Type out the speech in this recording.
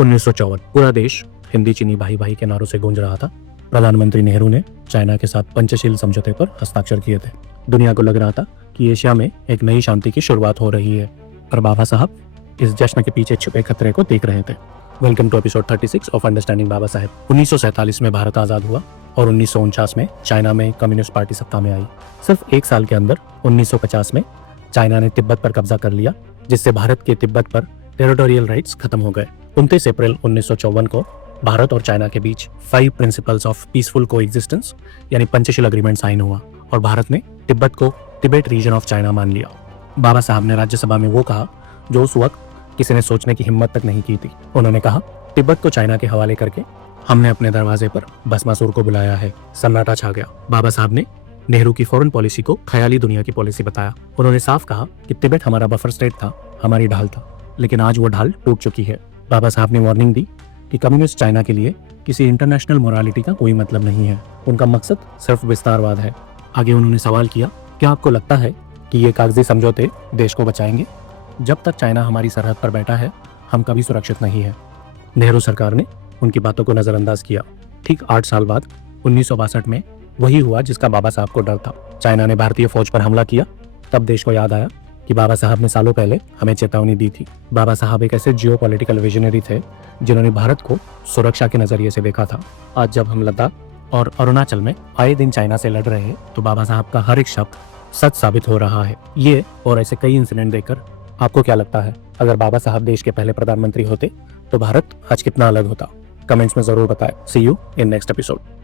1954 पूरा देश हिंदी चीनी भाई भाई के नारों से गूंज रहा था। प्रधानमंत्री नेहरू ने चाइना के साथ पंचशील समझौते पर हस्ताक्षर किए थे। दुनिया को लग रहा था कि एशिया में एक नई शांति की शुरुआत हो रही है, पर बाबा साहब इस जश्न के पीछे छुपे खतरे को देख रहे थे। Welcome to episode 36 of understanding Baba Saheb. 1947 में भारत आजाद हुआ और 1949 में चाइना में कम्युनिस्ट पार्टी सत्ता में आई। सिर्फ एक साल के अंदर 1950 में चाइना ने तिब्बत पर कब्जा कर लिया, जिससे भारत के तिब्बत पर टेरिटोरियल राइट्स खत्म हो गए। 29 अप्रैल 1954 को भारत और चाइना के बीच 5 प्रिंसिपल्स ऑफ पीसफुल कोएग्जिस्टेंस यानी पंचशील एग्रीमेंट साइन हुआ और भारत ने तिब्बत को तिबेट रीजन ऑफ चाइना मान लिया। बाबा साहब ने राज्यसभा में वो कहा जो उस वक्त किसी ने सोचने की हिम्मत तक नहीं की थी। उन्होंने कहा, तिब्बत को चाइना के हवाले करके हमने अपने दरवाजे पर भस्मासुर को बुलाया है। सन्नाटा छा गया। बाबा साहब ने नेहरू की फॉरेन पॉलिसी को ख्याली दुनिया की पॉलिसी बताया। उन्होंने साफ कहा कि तिब्बत हमारा बफर स्टेट था, हमारी ढाल था, लेकिन आज वो ढाल टूट चुकी है। बाबा साहब ने वार्निंग दी कि कम्युनिस्ट चाइना के लिए किसी इंटरनेशनल मोरालिटी का कोई मतलब नहीं है, उनका मकसद सिर्फ विस्तारवाद है। आगे उन्होंने सवाल किया, क्या आपको लगता है कि ये कागजी समझौते देश को बचाएंगे? जब तक चाइना हमारी सरहद पर बैठा है, हम कभी सुरक्षित नहीं है। नेहरू सरकार ने उनकी बातों को नजरअंदाज किया। ठीक 8 साल बाद 1962 में वही हुआ जिसका बाबा साहब को डर था। चाइना ने भारतीय फौज पर हमला किया। तब देश को याद आया कि बाबा साहब ने सालों पहले हमें चेतावनी दी थी। बाबा साहब एक ऐसे जियोपॉलिटिकल विजनरी थे जिन्होंने भारत को सुरक्षा के नजरिए से देखा था। आज जब हम लद्दाख और अरुणाचल में आए दिन चाइना से लड़ रहे हैं, तो बाबा साहब का हर एक शब्द सच साबित हो रहा है। ये और ऐसे कई इंसिडेंट देखकर आपको क्या लगता है, अगर बाबा साहब देश के पहले प्रधानमंत्री होते तो भारत आज कितना अलग होता? कमेंट्स में जरूर बताएं। सी यू इन नेक्स्ट एपिसोड।